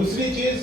دوسری چیز،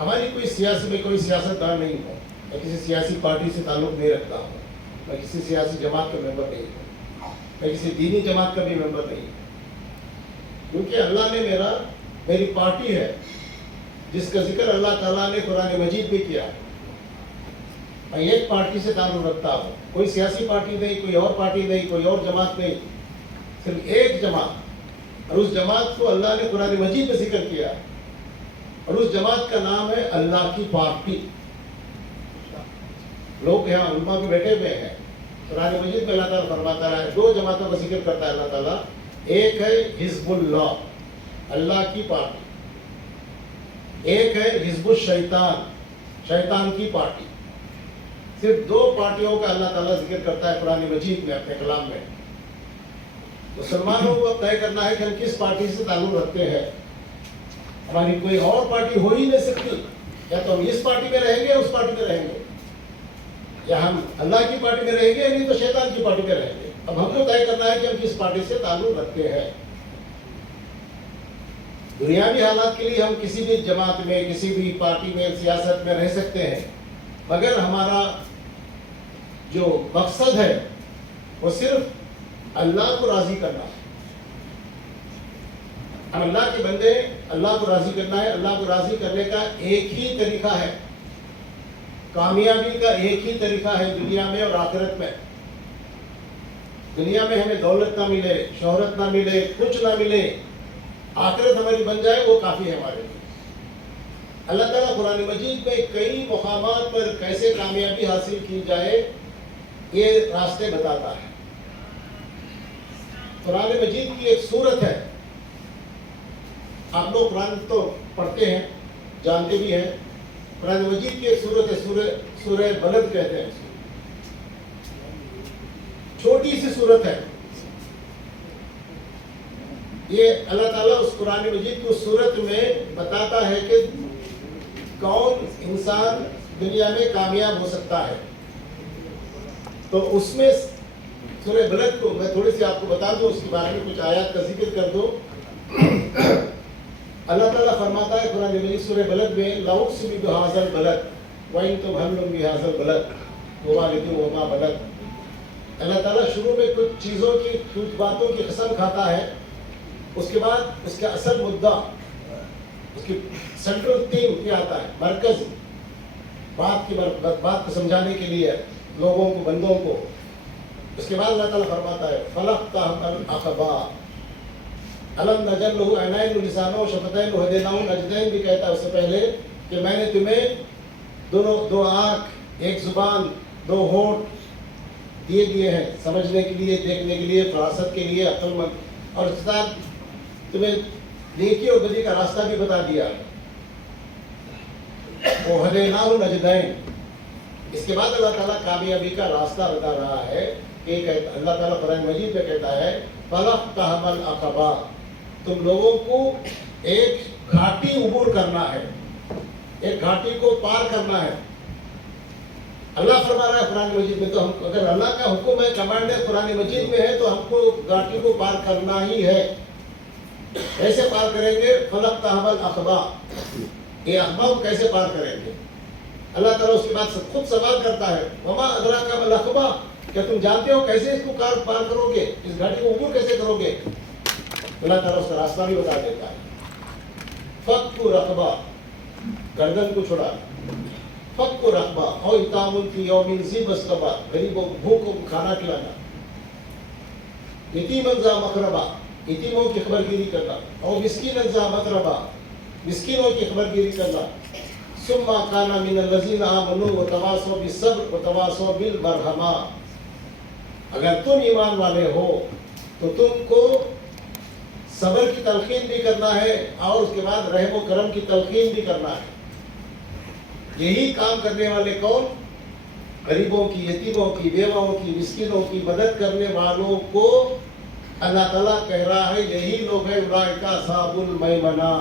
ہماری کوئی سیاسی میں کوئی سیاستدان نہیں ہوں، میں کسی سیاسی پارٹی سے تعلق نہیں رکھتا ہوں، میں کسی سیاسی جماعت کا ممبر نہیں ہوں، میں کسی دینی جماعت کا بھی ممبر نہیں ہوں، کیونکہ اللہ نے میری پارٹی ہے جس کا ذکر اللہ تعالیٰ نے قرآن مجید میں کیا ہے۔ میں ایک پارٹی سے تعلق رکھتا ہوں، کوئی سیاسی پارٹی نہیں، کوئی اور پارٹی نہیں، کوئی اور جماعت نہیں، صرف ایک جماعت، اور اس جماعت کو اللہ نے قرآن مجید میں ذکر کیا ہے، اور اس جماعت کا نام ہے اللہ کی پارٹی۔ لوگ یہاں علماء بھی بیٹھے ہوئے ہیں، قرآن مجید میں اللہ تعالیٰ فرماتا ہے، دو جماعتوں کا ذکر کرتا ہے اللہ تعالیٰ، ایک ہے حزب اللہ، اللہ کی پارٹی، ایک ہے حزب الشیطان، شیطان کی پارٹی۔ صرف دو پارٹیوں کا اللہ تعالیٰ ذکر کرتا ہے قرآن مجید میں اپنے کلام میں۔ مسلمانوں کو طے کرنا ہے کہ ہم کس پارٹی سے تعلق رکھتے ہیں۔ ہماری کوئی اور پارٹی ہو ہی نہیں سکتی، یا تو ہم اس پارٹی میں رہیں گے یا اس پارٹی میں رہیں گے، یا ہم اللہ کی پارٹی میں رہیں گے نہیں تو شیطان کی پارٹی میں رہیں گے۔ اب ہم کو طے کرنا ہے کہ ہم کس پارٹی سے تعلق رکھتے ہیں۔ دنیاوی حالات کے لیے ہم کسی بھی جماعت میں، کسی بھی پارٹی میں، سیاست میں رہ سکتے ہیں، مگر ہمارا جو مقصد ہے وہ صرف اللہ کو راضی کرنا ہے۔ ہم اللہ کے بندے، اللہ کو راضی کرنا ہے۔ اللہ کو راضی کرنے کا ایک ہی طریقہ ہے، کامیابی کا ایک ہی طریقہ ہے دنیا میں اور آخرت میں۔ دنیا میں ہمیں دولت نہ ملے، شہرت نہ ملے، کچھ نہ ملے، آخرت ہماری بن جائے وہ کافی ہے ہمارے لیے۔ اللہ تعالیٰ قرآن مجید میں کئی مقامات پر کیسے کامیابی حاصل کی جائے یہ راستے بتاتا ہے۔ قرآن مجید کی ایک سورت ہے، آپ لوگ قرآن تو پڑھتے ہیں، جانتے بھی ہیں۔ قرآن مجید کی ایک سورت ہے، سورہ بلد کہتے ہیں، چھوٹی سی سورت ہے۔ یہ اللہ تعالیٰ اس قرآن مجید کی سورت میں بتاتا ہے کہ کون انسان دنیا میں کامیاب ہو سکتا ہے۔ تو اس میں سورہ بلد کو میں تھوڑی سی آپ کو بتا دوں، اس کے بارے میں کچھ آیات کا ذکر کر دو۔ اللہ تعالیٰ فرماتا ہے قرآن مجید سورہ بلد میں، لَأُقْسِمُ بِهَٰذَا الْبَلَدِ وَإِنْتُمْ حَلٌّ بِهَٰذَا الْبَلَدِ وَوَالِدٍ وَمَا وَلَدَ۔ اللہ تعالیٰ شروع میں کچھ چیزوں کی، کچھ باتوں کی قسم کھاتا ہے، اس کے بعد اس کا اصل مدعا، اس کی سینٹرل تھیم کیا آتا ہے، مرکز بات کو سمجھانے کے لیے لوگوں کو، بندوں کو۔ اس کے بعد اللہ تعالیٰ فرماتا ہے فَلَقْتَحَمَ الْعَقَبَةَ أَلَمْ نَجْعَل لَّهُ عَيْنَيْنِ وَلِسَانًا وَشَفَتَيْنِ وَهَدَيْنَاهُ النَّجْدَيْنِ بھی کہتا ہے اس سے پہلے کہ میں نے تمہیں دو آنکھ، ایک زبان، دو ہونٹ دیے ہیں، سمجھنے کے لیے، دیکھنے کے لیے، فراست کے لیے، عقل مند، اور اس کے ساتھ تمہیں نیکی اور بدی کا راستہ بھی بتا دیا۔ وَهَدَيْنَاهُ النَّجْدَيْنِ۔ اس کے بعد اللہ تعالیٰ کامیابی کا راستہ بتا رہا ہے کہ اللہ تعالیٰ قرآن مجید میں کہتا ہے فَلَقْتَحَمَ الْعَقَبَةَ، تم لوگوں کو ایک گھاٹی عبور کرنا ہے، ایک گھاٹی کو پار کرنا ہے۔ اللہ فرما رہا ہے قرآن مجید میں، تو ہم اگر اللہ کا حکم ہے، کمانڈ ہے، قرآن مجید میں ہے، تو ہم کو گھاٹی کو پار کرنا ہی ہے۔ کیسے پار کریں گے؟ فَلَقْتَحَمَ الْعَقَبَةَ، یہ عقبہ کو کیسے پار کریں گے؟ اللہ تعالیٰ اس کے بعد خود سوال کرتا ہے وَمَا أَدْرَاكَ مَا الْعَقَبَةُ، کیا تم جانتے ہو کیسے اس کو پار کرو گے، اس گھاٹی کو عبور کیسے کرو گے؟ اللہ تعالیٰ اس کا راستہ بھی بتا دیتا ہے۔ فَكُّ رَقَبَةٍ، گردن کو چھڑا، فَكُّ رَقَبَةٍ أَوْ إِطْعَامٌ فِي يَوْمٍ ذِي مَسْغَبَةٍ، غریبوں کو، بھوکوں کو کھانا کھلانا، یتیماً ذا مقربہ، یتیموں کی خبر گیری کرنا، اور مسکیناً ذا متربہ، مسکینوں کی خبر گیری کرنا۔ ثم كان من الذين آمنوا وتواصوا بالصبر وتواصوا بالمرحمہ، اگر تم ایمان والے ہو تو تم کو صبر کی تلقین بھی کرنا ہے اور اس کے بعد رحم و کرم کی تلقین بھی کرنا ہے۔ یہی کام کرنے والے کون؟ غریبوں کی، یتیموں کی، بیواؤں کی، مسکینوں کی مدد کرنے والوں کو اللہ تعالیٰ کہہ رہا ہے یہی لوگ ہیں اولئک اصحاب المیمنہ،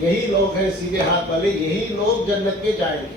یہی لوگ ہیں سیدھے ہاتھ والے، یہی لوگ جنت میں جائیں گے۔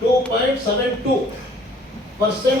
2.72%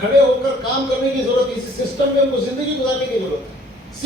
کھڑے ہو کر کام کرنے کی ضرورت ہے، اسی سسٹم میں ہم کو زندگی گزارنے کی ضرورت ہے.